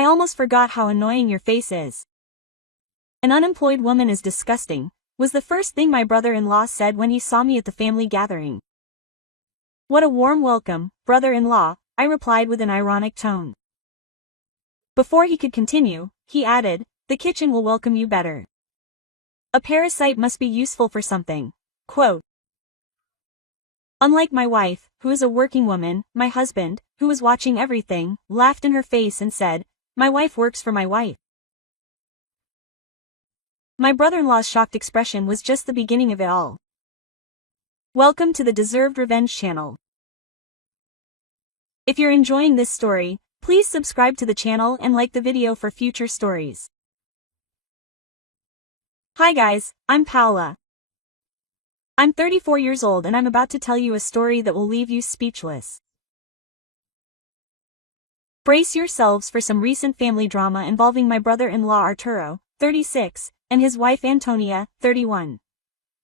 I almost forgot how annoying your face is. An unemployed woman is disgusting, was the first thing my brother-in-law said when he saw me at the family gathering. What a warm welcome, brother-in-law, I replied with an ironic tone. Before he could continue, he added, the kitchen will welcome you better. A parasite must be useful for something. Quote. Unlike my wife, who is a working woman, my husband, who was watching everything, laughed in her face and said, my wife works for my wife. My brother-in-law's shocked expression was just the beginning of it all. Welcome to the Deserved Revenge channel. If you're enjoying this story, please subscribe to the channel and like the video for future stories. Hi guys, I'm Paola. I'm 34 years old and I'm about to tell you a story that will leave you speechless. Brace yourselves for some recent family drama involving my brother-in-law Arturo, 36, and his wife Antonia, 31.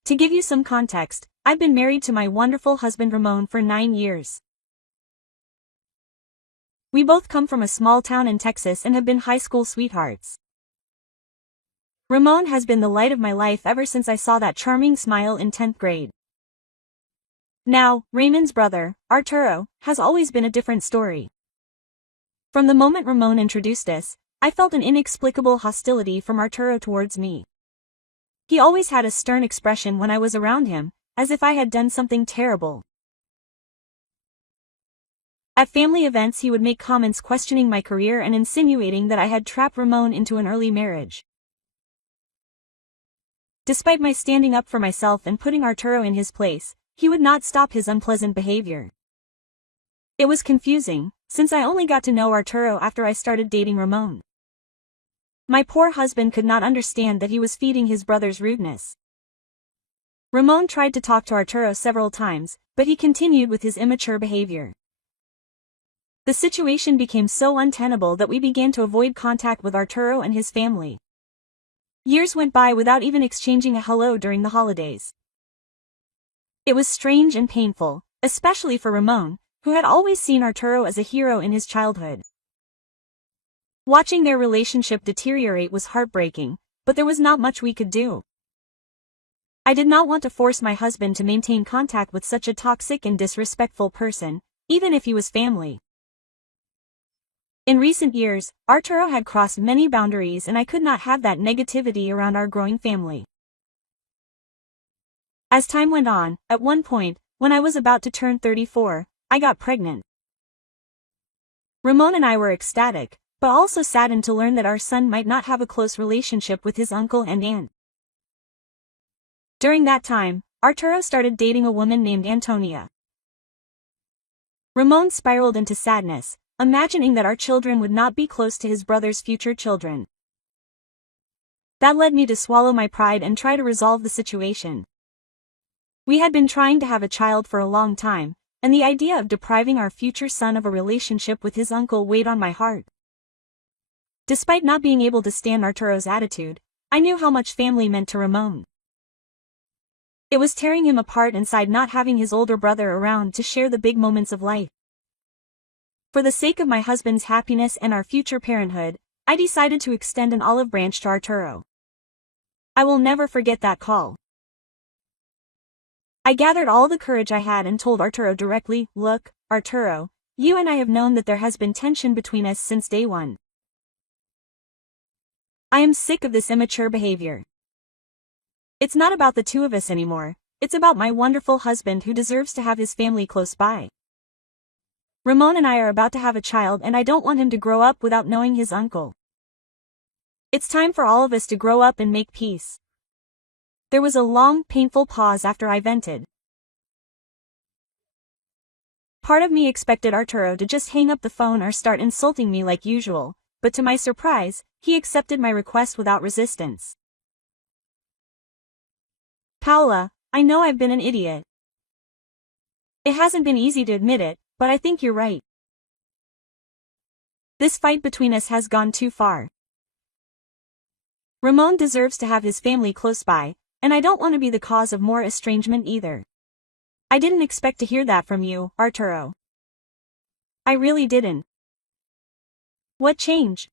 To give you some context, I've been married to my wonderful husband Ramon for 9 years. We both come from a small town in Texas and have been high school sweethearts. Ramon has been the light of my life ever since I saw that charming smile in 10th grade. Now, Raymond's brother, Arturo, has always been a different story. From the moment Ramon introduced us, I felt an inexplicable hostility from Arturo towards me. He always had a stern expression when I was around him, as if I had done something terrible. At family events he would make comments questioning my career and insinuating that I had trapped Ramon into an early marriage. Despite my standing up for myself and putting Arturo in his place, he would not stop his unpleasant behavior. It was confusing, since I only got to know Arturo after I started dating Ramon. My poor husband could not understand that he was feeding his brother's rudeness. Ramon tried to talk to Arturo several times, but he continued with his immature behavior. The situation became so untenable that we began to avoid contact with Arturo and his family. Years went by without even exchanging a hello during the holidays. It was strange and painful, especially for Ramon, who had always seen Arturo as a hero in his childhood. Watching their relationship deteriorate was heartbreaking, but there was not much we could do. I did not want to force my husband to maintain contact with such a toxic and disrespectful person, even if he was family. In recent years, Arturo had crossed many boundaries and I could not have that negativity around our growing family. As time went on, at one point, when I was about to turn 34, I got pregnant. Ramon and I were ecstatic, but also saddened to learn that our son might not have a close relationship with his uncle and aunt. During that time, Arturo started dating a woman named Antonia. Ramon spiraled into sadness, imagining that our children would not be close to his brother's future children. That led me to swallow my pride and try to resolve the situation. We had been trying to have a child for a long time, and the idea of depriving our future son of a relationship with his uncle weighed on my heart. Despite not being able to stand Arturo's attitude, I knew how much family meant to Ramon. It was tearing him apart inside not having his older brother around to share the big moments of life. For the sake of my husband's happiness and our future parenthood, I decided to extend an olive branch to Arturo. I will never forget that call. I gathered all the courage I had and told Arturo directly, look, Arturo, you and I have known that there has been tension between us since day one. I am sick of this immature behavior. It's not about the two of us anymore, it's about my wonderful husband who deserves to have his family close by. Ramon and I are about to have a child and I don't want him to grow up without knowing his uncle. It's time for all of us to grow up and make peace. There was a long, painful pause after I vented. Part of me expected Arturo to just hang up the phone or start insulting me like usual, but to my surprise, he accepted my request without resistance. Paola, I know I've been an idiot. It hasn't been easy to admit it, but I think you're right. This fight between us has gone too far. Ramon deserves to have his family close by, and I don't want to be the cause of more estrangement either. I didn't expect to hear that from you, Arturo. I really didn't. What changed?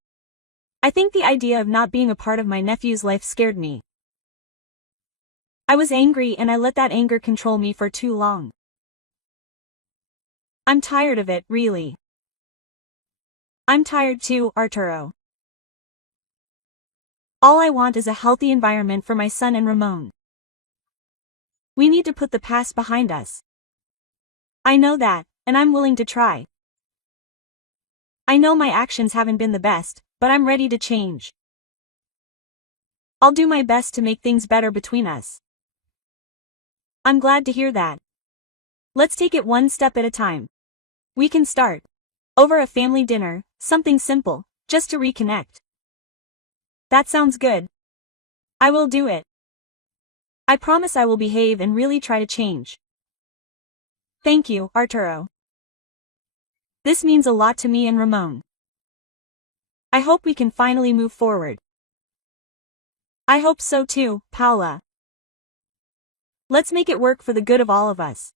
I think the idea of not being a part of my nephew's life scared me. I was angry and I let that anger control me for too long. I'm tired of it, really. I'm tired too, Arturo. All I want is a healthy environment for my son and Ramon. We need to put the past behind us. I know that, and I'm willing to try. I know my actions haven't been the best, but I'm ready to change. I'll do my best to make things better between us. I'm glad to hear that. Let's take it one step at a time. We can start over a family dinner, something simple, just to reconnect. That sounds good. I will do it. I promise I will behave and really try to change. Thank you, Arturo. This means a lot to me and Ramon. I hope we can finally move forward. I hope so too, Paula. Let's make it work for the good of all of us.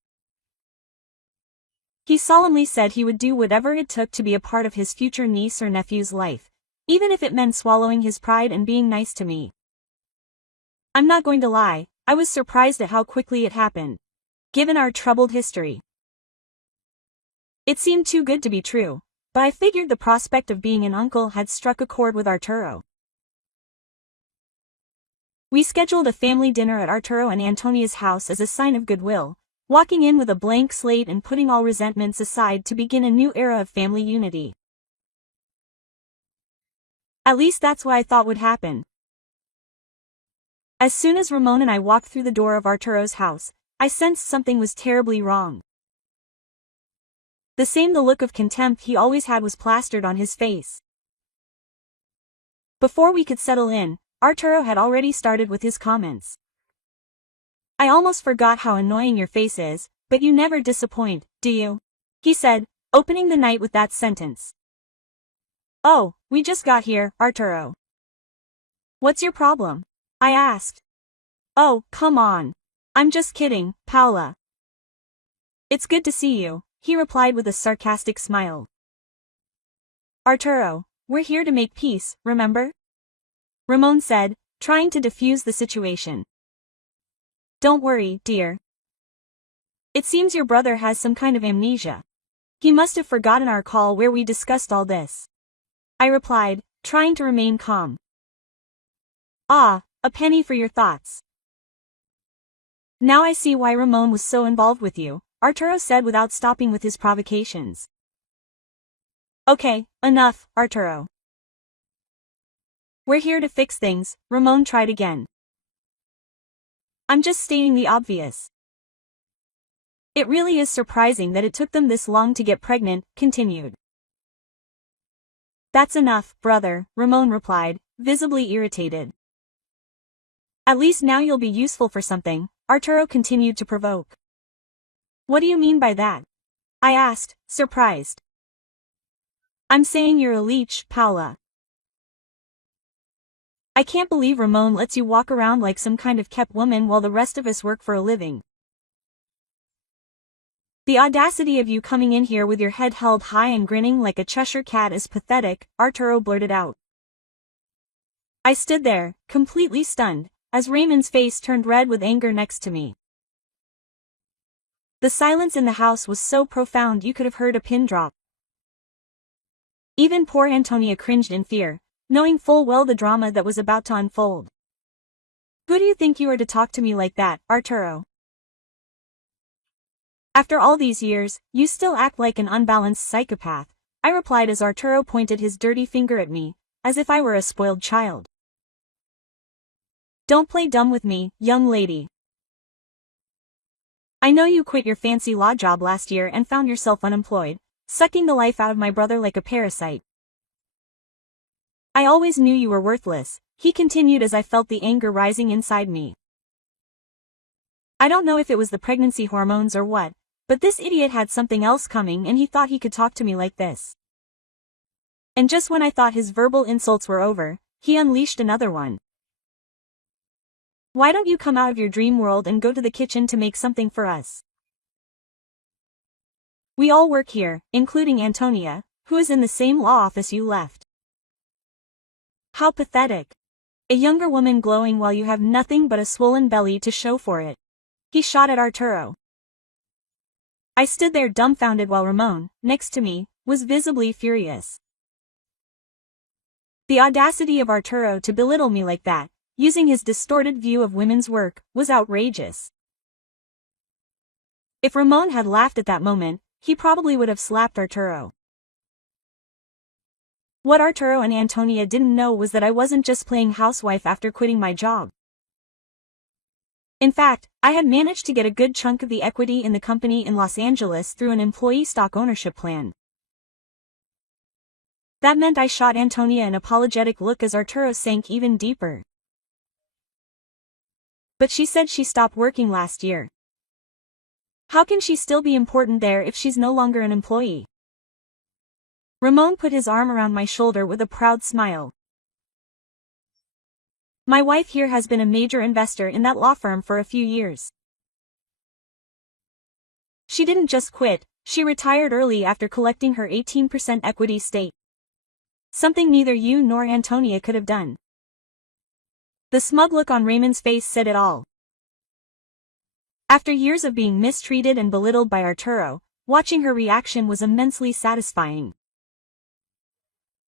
He solemnly said he would do whatever it took to be a part of his future niece or nephew's life, even if it meant swallowing his pride and being nice to me. I'm not going to lie, I was surprised at how quickly it happened, given our troubled history. It seemed too good to be true, but I figured the prospect of being an uncle had struck a chord with Arturo. We scheduled a family dinner at Arturo and Antonia's house as a sign of goodwill, walking in with a blank slate and putting all resentments aside to begin a new era of family unity. At least that's what I thought would happen. As soon as Ramon and I walked through the door of Arturo's house, I sensed something was terribly wrong. The look of contempt he always had was plastered on his face. Before we could settle in, Arturo had already started with his comments. I almost forgot how annoying your face is, but you never disappoint, do you? He said, opening the night with that sentence. Oh, we just got here, Arturo. What's your problem? I asked. Oh, come on. I'm just kidding, Paula. It's good to see you, he replied with a sarcastic smile. Arturo, we're here to make peace, remember? Ramon said, trying to defuse the situation. Don't worry, dear. It seems your brother has some kind of amnesia. He must have forgotten our call where we discussed all this. I replied, trying to remain calm. Ah, a penny for your thoughts. Now I see why Ramon was so involved with you, Arturo said without stopping with his provocations. Okay, enough, Arturo. We're here to fix things, Ramon tried again. I'm just stating the obvious. It really is surprising that it took them this long to get pregnant, continued. That's enough, brother, Ramon replied, visibly irritated. At least now you'll be useful for something, Arturo continued to provoke. What do you mean by that? I asked, surprised. I'm saying you're a leech, Paula. I can't believe Ramon lets you walk around like some kind of kept woman while the rest of us work for a living. The audacity of you coming in here with your head held high and grinning like a Cheshire cat is pathetic, Arturo blurted out. I stood there, completely stunned, as Raymond's face turned red with anger next to me. The silence in the house was so profound you could have heard a pin drop. Even poor Antonia cringed in fear, knowing full well the drama that was about to unfold. Who do you think you are to talk to me like that, Arturo? After all these years, you still act like an unbalanced psychopath, I replied as Arturo pointed his dirty finger at me, as if I were a spoiled child. Don't play dumb with me, young lady. I know you quit your fancy law job last year and found yourself unemployed, sucking the life out of my brother like a parasite. I always knew you were worthless, he continued as I felt the anger rising inside me. I don't know if it was the pregnancy hormones or what, but this idiot had something else coming and he thought he could talk to me like this. And just when I thought his verbal insults were over, he unleashed another one. Why don't you come out of your dream world and go to the kitchen to make something for us? We all work here, including Antonia, who is in the same law office you left. How pathetic. A younger woman glowing while you have nothing but a swollen belly to show for it. He shot at Arturo. I stood there dumbfounded while Ramon, next to me, was visibly furious. The audacity of Arturo to belittle me like that, using his distorted view of women's work, was outrageous. If Ramon had laughed at that moment, he probably would have slapped Arturo. What Arturo and Antonia didn't know was that I wasn't just playing housewife after quitting my job. In fact, I had managed to get a good chunk of the equity in the company in Los Angeles through an employee stock ownership plan. That meant I shot Antonia an apologetic look as Arturo sank even deeper. But she said she stopped working last year. How can she still be important there if she's no longer an employee? Ramon put his arm around my shoulder with a proud smile. My wife here has been a major investor in that law firm for a few years. She didn't just quit, she retired early after collecting her 18% equity stake. Something neither you nor Antonia could have done. The smug look on Raymond's face said it all. After years of being mistreated and belittled by Arturo, watching her reaction was immensely satisfying.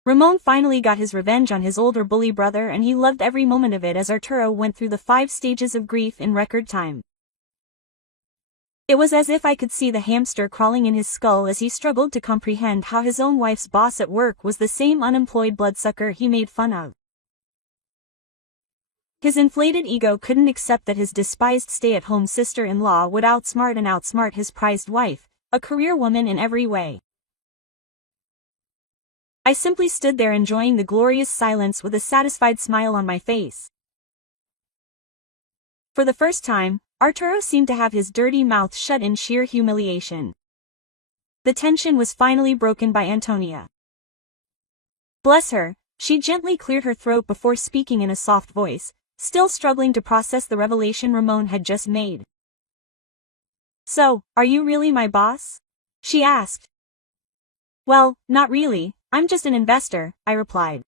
Ramon finally got his revenge on his older bully brother, and he loved every moment of it as Arturo went through the 5 stages of grief in record time. It was as if I could see the hamster crawling in his skull as he struggled to comprehend how his own wife's boss at work was the same unemployed bloodsucker he made fun of. His inflated ego couldn't accept that his despised stay-at-home sister-in-law would outsmart his prized wife, a career woman in every way. I simply stood there enjoying the glorious silence with a satisfied smile on my face. For the first time, Arturo seemed to have his dirty mouth shut in sheer humiliation. The tension was finally broken by Antonia. Bless her, she gently cleared her throat before speaking in a soft voice, still struggling to process the revelation Ramon had just made. So, are you really my boss? She asked. Well, not really, I'm just an investor, I replied.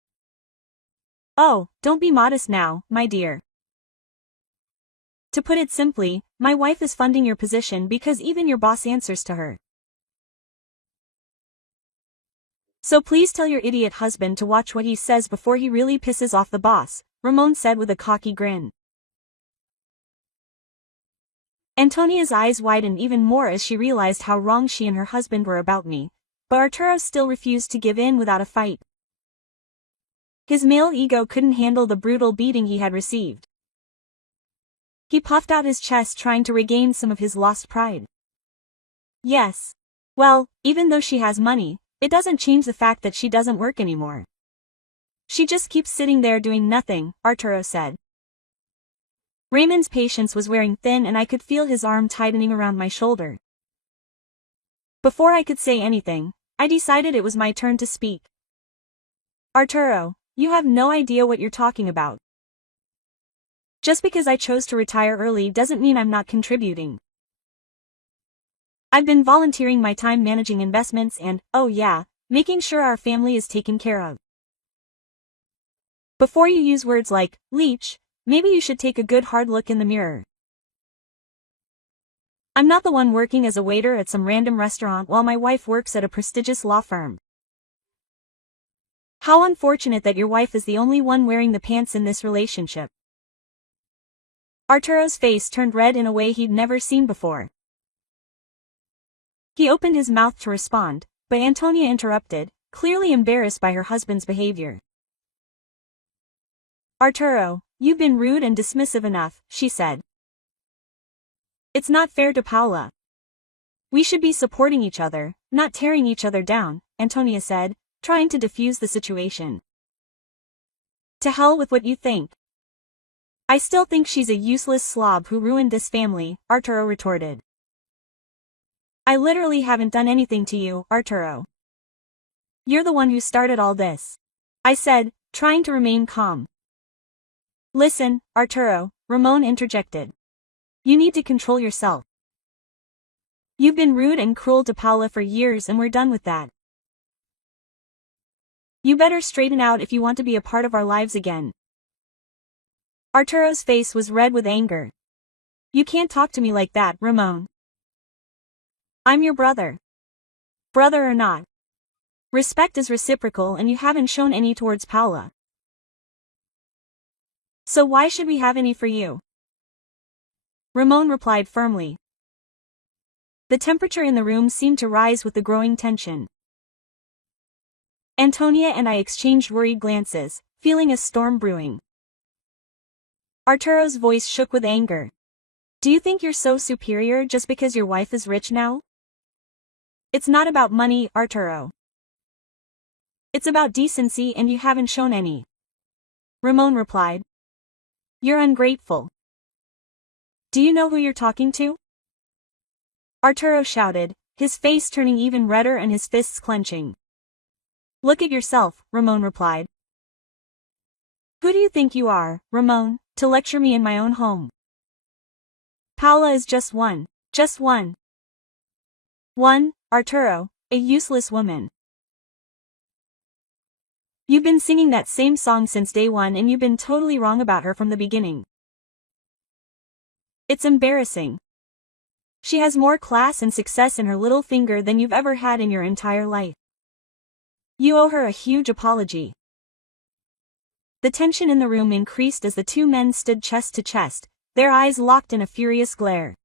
Oh, don't be modest now, my dear. To put it simply, my wife is funding your position because even your boss answers to her. So please tell your idiot husband to watch what he says before he really pisses off the boss, Ramon said with a cocky grin. Antonia's eyes widened even more as she realized how wrong she and her husband were about me, but Arturo still refused to give in without a fight. His male ego couldn't handle the brutal beating he had received. He puffed out his chest trying to regain some of his lost pride. Yes. Well, even though she has money, it doesn't change the fact that she doesn't work anymore. She just keeps sitting there doing nothing, Arturo said. Raymond's patience was wearing thin and I could feel his arm tightening around my shoulder. Before I could say anything, I decided it was my turn to speak. Arturo, you have no idea what you're talking about. Just because I chose to retire early doesn't mean I'm not contributing. I've been volunteering my time managing investments and, oh yeah, making sure our family is taken care of. Before you use words like leech, maybe you should take a good hard look in the mirror. I'm not the one working as a waiter at some random restaurant while my wife works at a prestigious law firm. How unfortunate that your wife is the only one wearing the pants in this relationship. Arturo's face turned red in a way he'd never seen before. He opened his mouth to respond, but Antonia interrupted, clearly embarrassed by her husband's behavior. Arturo, you've been rude and dismissive enough, she said. It's not fair to Paula. We should be supporting each other, not tearing each other down, Antonia said, trying to defuse the situation. To hell with what you think. I still think she's a useless slob who ruined this family, Arturo retorted. I literally haven't done anything to you, Arturo. You're the one who started all this. I said, trying to remain calm. Listen, Arturo, Ramon interjected. You need to control yourself. You've been rude and cruel to Paula for years and we're done with that. You better straighten out if you want to be a part of our lives again. Arturo's face was red with anger. You can't talk to me like that, Ramon. I'm your brother. Brother or not. Respect is reciprocal and you haven't shown any towards Paula. So why should we have any for you? Ramon replied firmly. The temperature in the room seemed to rise with the growing tension. Antonia and I exchanged worried glances, feeling a storm brewing. Arturo's voice shook with anger. Do you think you're so superior just because your wife is rich now? It's not about money, Arturo. It's about decency and you haven't shown any. Ramon replied. You're ungrateful. Do you know who you're talking to? Arturo shouted, his face turning even redder and his fists clenching. Look at yourself, Ramon replied. Who do you think you are, Ramon, to lecture me in my own home? Paula is just one. One, Arturo, a useless woman. You've been singing that same song since day one and you've been totally wrong about her from the beginning. It's embarrassing. She has more class and success in her little finger than you've ever had in your entire life. You owe her a huge apology. The tension in the room increased as the two men stood chest to chest, their eyes locked in a furious glare.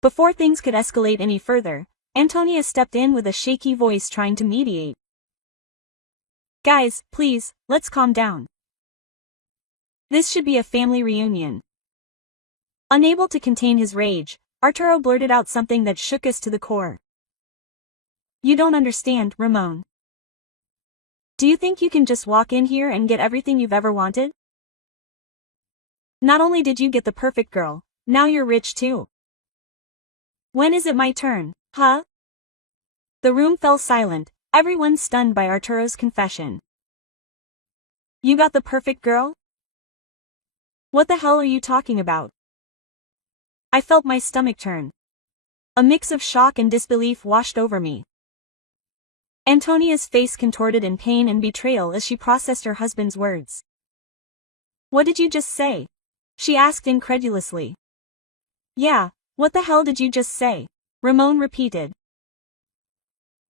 Before things could escalate any further, Antonia stepped in with a shaky voice trying to mediate. Guys, please, let's calm down. This should be a family reunion. Unable to contain his rage, Arturo blurted out something that shook us to the core. You don't understand, Ramon. Do you think you can just walk in here and get everything you've ever wanted? Not only did you get the perfect girl, now you're rich too. When is it my turn, huh? The room fell silent, everyone stunned by Arturo's confession. You got the perfect girl? What the hell are you talking about? I felt my stomach turn. A mix of shock and disbelief washed over me. Antonia's face contorted in pain and betrayal as she processed her husband's words. What did you just say? She asked incredulously. Yeah, what the hell did you just say? Ramon repeated.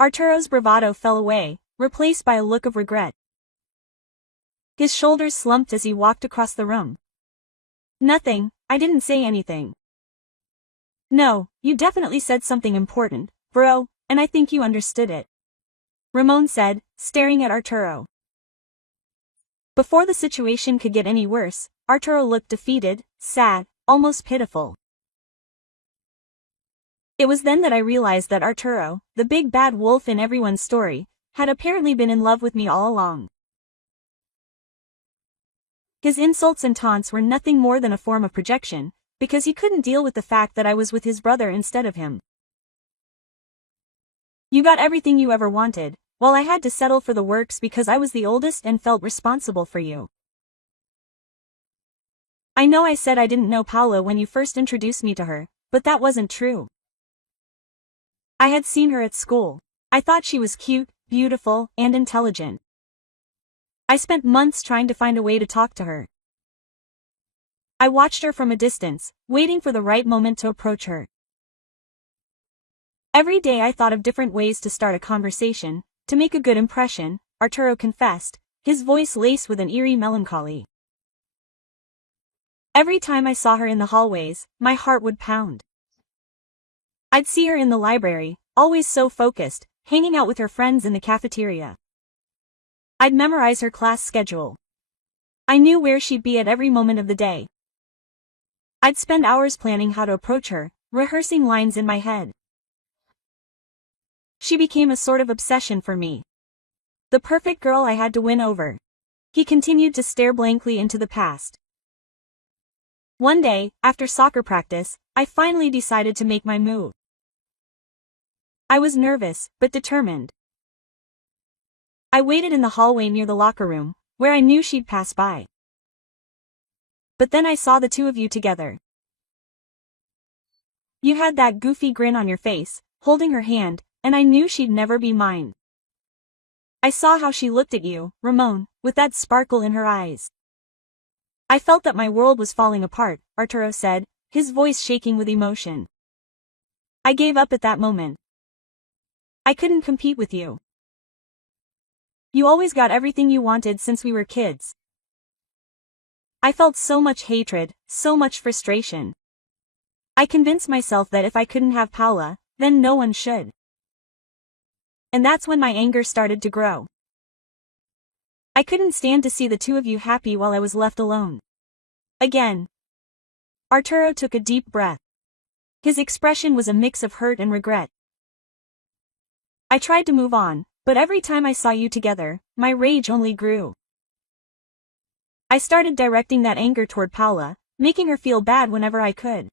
Arturo's bravado fell away, replaced by a look of regret. His shoulders slumped as he walked across the room. Nothing, I didn't say anything. No, you definitely said something important, bro, and I think you understood it. Ramon said, staring at Arturo. Before the situation could get any worse, Arturo looked defeated, sad, almost pitiful. It was then that I realized that Arturo, the big bad wolf in everyone's story, had apparently been in love with me all along. His insults and taunts were nothing more than a form of projection, because he couldn't deal with the fact that I was with his brother instead of him. You got everything you ever wanted, while I had to settle for the works because I was the oldest and felt responsible for you. I know I said I didn't know Paula when you first introduced me to her, but that wasn't true. I had seen her at school. I thought she was cute, beautiful, and intelligent. I spent months trying to find a way to talk to her. I watched her from a distance, waiting for the right moment to approach her. Every day I thought of different ways to start a conversation, to make a good impression, Arturo confessed, his voice laced with an eerie melancholy. Every time I saw her in the hallways, my heart would pound. I'd see her in the library, always so focused, hanging out with her friends in the cafeteria. I'd memorize her class schedule. I knew where she'd be at every moment of the day. I'd spend hours planning how to approach her, rehearsing lines in my head. She became a sort of obsession for me. The perfect girl I had to win over. He continued to stare blankly into the past. One day, after soccer practice, I finally decided to make my move. I was nervous, but determined. I waited in the hallway near the locker room, where I knew she'd pass by. But then I saw the two of you together. You had that goofy grin on your face, holding her hand, and I knew she'd never be mine. I saw how she looked at you, Ramon, with that sparkle in her eyes. I felt that my world was falling apart, Arturo said, his voice shaking with emotion. I gave up at that moment. I couldn't compete with you. You always got everything you wanted since we were kids. I felt so much hatred, so much frustration. I convinced myself that if I couldn't have Paula, then no one should. And that's when my anger started to grow. I couldn't stand to see the two of you happy while I was left alone. Again. Arturo took a deep breath. His expression was a mix of hurt and regret. I tried to move on, but every time I saw you together, my rage only grew. I started directing that anger toward Paula, making her feel bad whenever I could.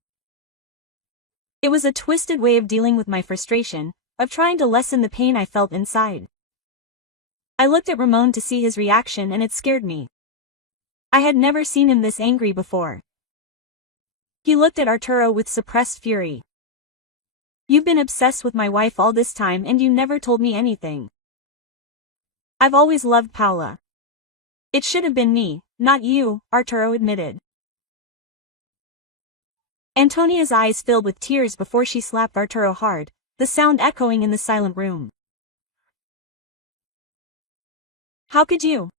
It was a twisted way of dealing with my frustration, of trying to lessen the pain I felt inside. I looked at Ramon to see his reaction and it scared me. I had never seen him this angry before. He looked at Arturo with suppressed fury. You've been obsessed with my wife all this time and you never told me anything. I've always loved Paula. It should have been me, not you, Arturo admitted. Antonia's eyes filled with tears before she slapped Arturo hard, the sound echoing in the silent room. How could you?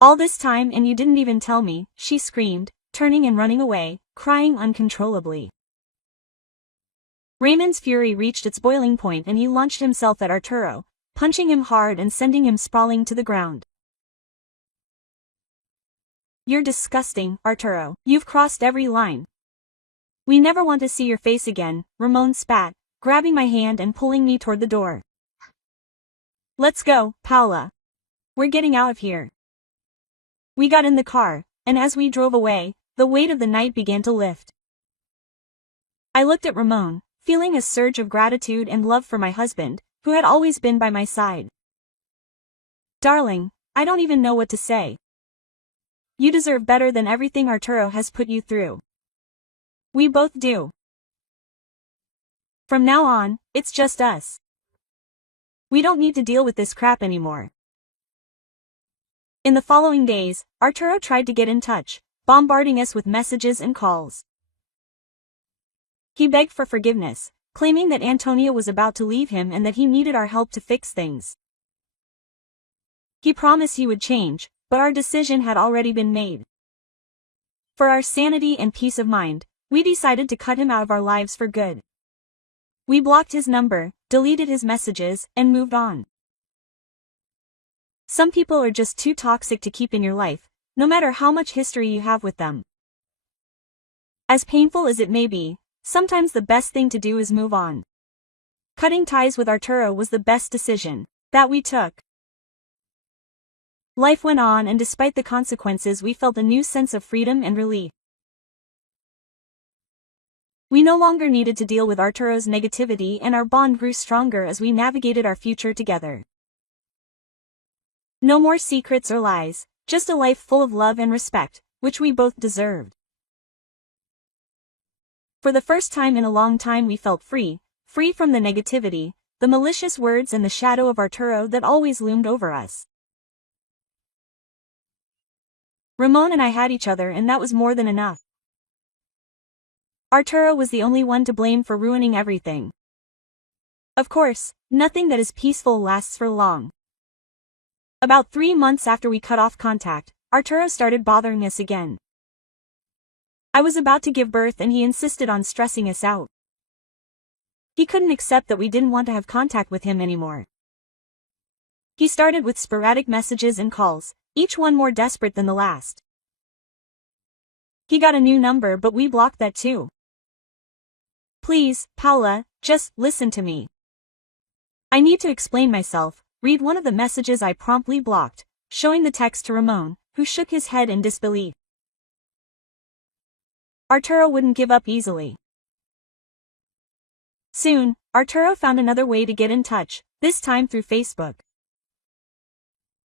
All this time and you didn't even tell me, she screamed, turning and running away, crying uncontrollably. Raymond's fury reached its boiling point and he launched himself at Arturo, punching him hard and sending him sprawling to the ground. You're disgusting, Arturo. You've crossed every line. We never want to see your face again, Ramon spat, grabbing my hand and pulling me toward the door. Let's go, Paula. We're getting out of here. We got in the car, and as we drove away, the weight of the night began to lift. I looked at Ramon, feeling a surge of gratitude and love for my husband, who had always been by my side. Darling, I don't even know what to say. You deserve better than everything Arturo has put you through. We both do. From now on, it's just us. We don't need to deal with this crap anymore. In the following days, Arturo tried to get in touch, bombarding us with messages and calls. He begged for forgiveness, claiming that Antonia was about to leave him and that he needed our help to fix things. He promised he would change, but our decision had already been made. For our sanity and peace of mind, we decided to cut him out of our lives for good. We blocked his number, deleted his messages, and moved on. Some people are just too toxic to keep in your life, no matter how much history you have with them. As painful as it may be, sometimes the best thing to do is move on. Cutting ties with Arturo was the best decision that we took. Life went on, and despite the consequences, we felt a new sense of freedom and relief. We no longer needed to deal with Arturo's negativity, and our bond grew stronger as we navigated our future together. No more secrets or lies, just a life full of love and respect, which we both deserved. For the first time in a long time we felt free from the negativity, the malicious words and the shadow of Arturo that always loomed over us. Ramon and I had each other, and that was more than enough. Arturo was the only one to blame for ruining everything. Of course, nothing that is peaceful lasts for long. About 3 months after we cut off contact, Arturo started bothering us again. I was about to give birth and he insisted on stressing us out. He couldn't accept that we didn't want to have contact with him anymore. He started with sporadic messages and calls, each one more desperate than the last. He got a new number, but we blocked that too. Please, Paula, just listen to me. I need to explain myself. Read one of the messages I promptly blocked, showing the text to Ramon, who shook his head in disbelief. Arturo wouldn't give up easily. Soon, Arturo found another way to get in touch, this time through Facebook.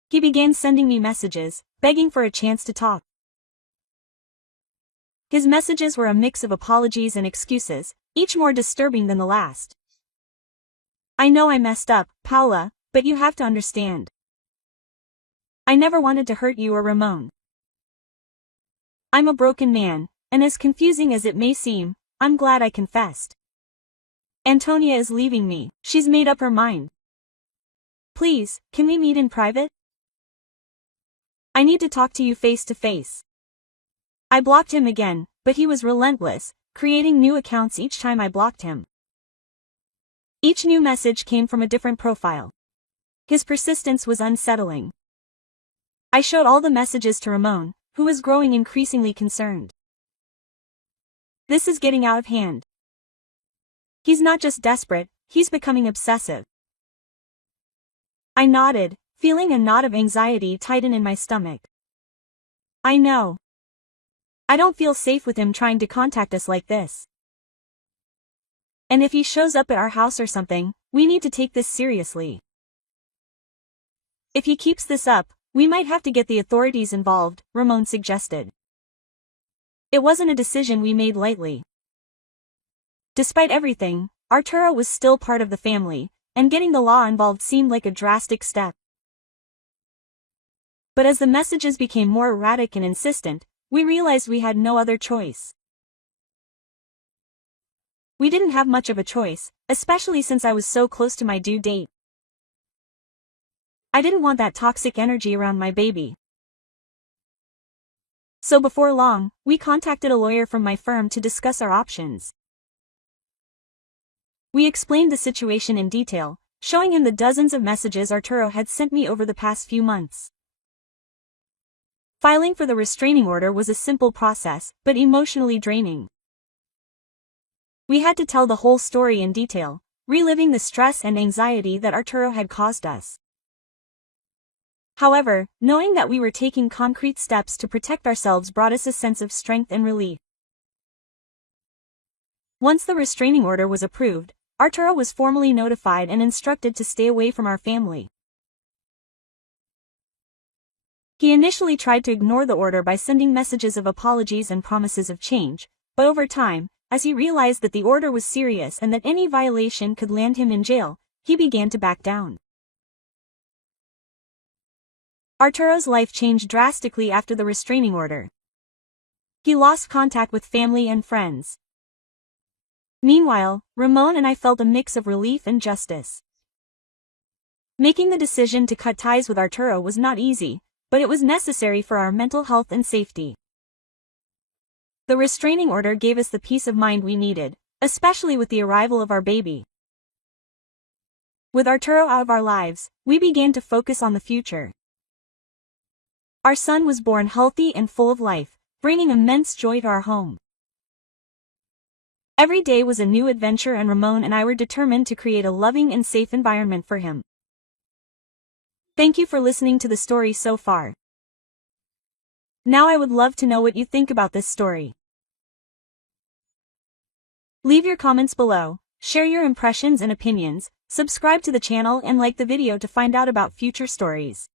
He began sending me messages, begging for a chance to talk. His messages were a mix of apologies and excuses, each more disturbing than the last. I know I messed up, Paula, but you have to understand. I never wanted to hurt you or Ramon. I'm a broken man, and as confusing as it may seem, I'm glad I confessed. Antonia is leaving me, she's made up her mind. Please, can we meet in private? I need to talk to you face to face. I blocked him again, but he was relentless, creating new accounts each time I blocked him. Each new message came from a different profile. His persistence was unsettling. I showed all the messages to Ramon, who was growing increasingly concerned. This is getting out of hand. He's not just desperate, he's becoming obsessive. I nodded, feeling a knot of anxiety tighten in my stomach. I know. I don't feel safe with him trying to contact us like this. And if he shows up at our house or something, we need to take this seriously. If he keeps this up, we might have to get the authorities involved, Ramon suggested. It wasn't a decision we made lightly. Despite everything, Arturo was still part of the family, and getting the law involved seemed like a drastic step. But as the messages became more erratic and insistent, we realized we had no other choice. We didn't have much of a choice, especially since I was so close to my due date. I didn't want that toxic energy around my baby. So before long, we contacted a lawyer from my firm to discuss our options. We explained the situation in detail, showing him the dozens of messages Arturo had sent me over the past few months. Filing for the restraining order was a simple process, but emotionally draining. We had to tell the whole story in detail, reliving the stress and anxiety that Arturo had caused us. However, knowing that we were taking concrete steps to protect ourselves brought us a sense of strength and relief. Once the restraining order was approved, Arturo was formally notified and instructed to stay away from our family. He initially tried to ignore the order by sending messages of apologies and promises of change, but over time, as he realized that the order was serious and that any violation could land him in jail, he began to back down. Arturo's life changed drastically after the restraining order. He lost contact with family and friends. Meanwhile, Ramon and I felt a mix of relief and justice. Making the decision to cut ties with Arturo was not easy, but it was necessary for our mental health and safety. The restraining order gave us the peace of mind we needed, especially with the arrival of our baby. With Arturo out of our lives, we began to focus on the future. Our son was born healthy and full of life, bringing immense joy to our home. Every day was a new adventure, and Ramon and I were determined to create a loving and safe environment for him. Thank you for listening to the story so far. Now I would love to know what you think about this story. Leave your comments below, share your impressions and opinions, subscribe to the channel and like the video to find out about future stories.